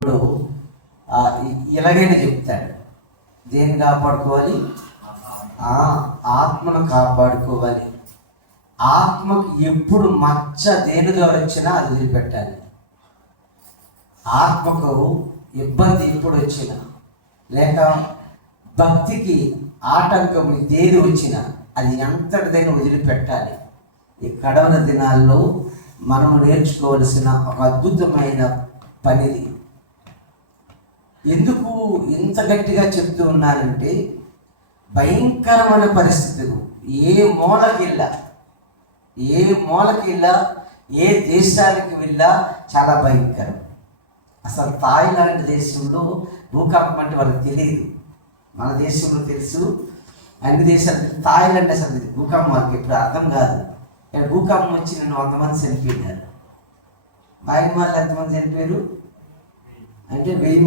ఇప్పుడు ఇలాగైనా చెప్తాడు, దేన్ని కాపాడుకోవాలి? ఆత్మను కాపాడుకోవాలి. ఆత్మకు ఎప్పుడు మచ్చ దేని ద్వారా వచ్చినా అది వదిలిపెట్టాలి. ఆత్మకు ఇబ్బంది ఎప్పుడు వచ్చినా, లేక భక్తికి ఆటంకం దేని వచ్చినా అది ఎంతటిదైనా వదిలిపెట్టాలి. ఈ కడవల దినాల్లో మనము నేర్చుకోవలసిన ఒక అద్భుతమైన పనిది. ఎందుకు ఇంత గట్టిగా చెప్తూ ఉన్నానంటే, భయంకరమైన పరిస్థితులు ఏ మూలకి వెళ్ళా ఏ దేశానికి వెళ్ళా చాలా భయంకరం. అసలు థాయిలాండ్ దేశంలో భూకంపం అంటే వాళ్ళకి తెలియదు. మన దేశంలో తెలుసు, అన్ని దేశాలు. థాయిలాండ్ అసలు భూకంపం వాళ్ళకి ఇప్పుడు అర్థం కాదు. భూకంపం వచ్చి నేను 100 మంది చనిపోయినారు. మయన్మార్లో ఎంతమంది చనిపోయారు అంటే 1000 మంది.